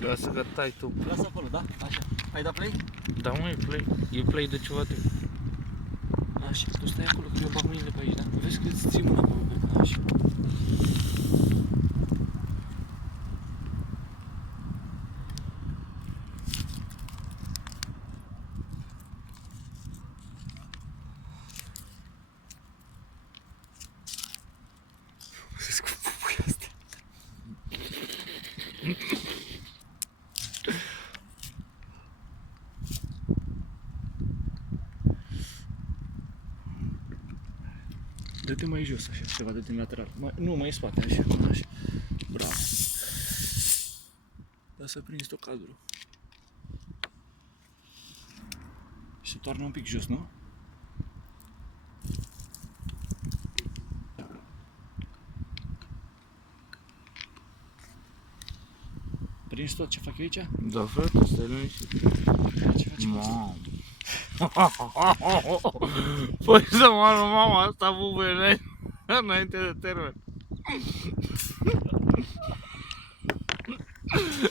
Lasă că tai tu. Lasă acolo, da? Așa. Ai dat play? Da, mă, e play. E play de ceva timp. Așa, tu stai acolo, că eu bag mâinile pe aici, da? Vezi că îți ții mâna pe mână. Așa. Vezi cum pupuia asta. Dă-te mai jos, așa, ceva, dă-te în lateral. Nu, mai în spate, așa, așa. Bravo. Da să prinzi tot cadrul. Și se toarnă un pic jos, nu? Prinzi tot ce fac eu aici? Da, frate, stai liniștit. Ce facem? Mamă. Păi să moară mama asta bubuie înainte de termen.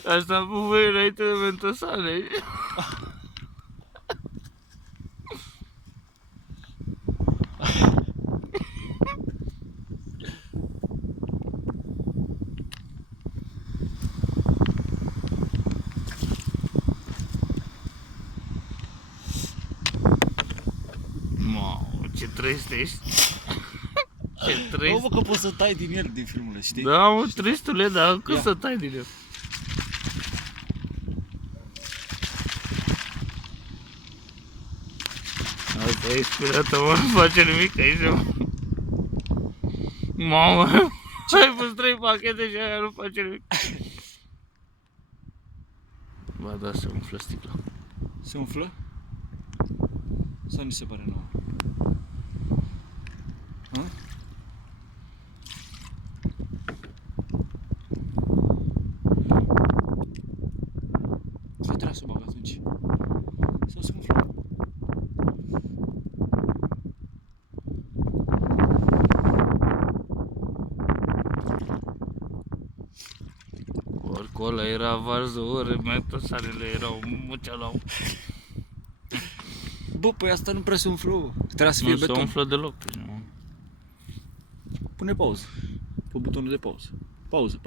Asta bubuie înainte de mentosane. Mamă, ce trist ești. Ce trist. Bă, că poți să tai din el, din filmul, știi? Da, mă, tristule, dar cât să tai din el? Asta e spirată, mă, nu face nimic aici. Mamă, ai pus 3 pachete și aia nu face nimic. Ba da, se umflă sticla. Se umflă? Sau ni se pare nouă? Ha? Sau trebuie să o bag atunci? Sau se umflă? Oricum ăla era varză, metosanele erau mucealau. Bă, păi asta nu prea se umflă. Trebuia să fie Nu se beton. umflă deloc. Pune pauză. Pe butonul de pauză. Pauză, pauză.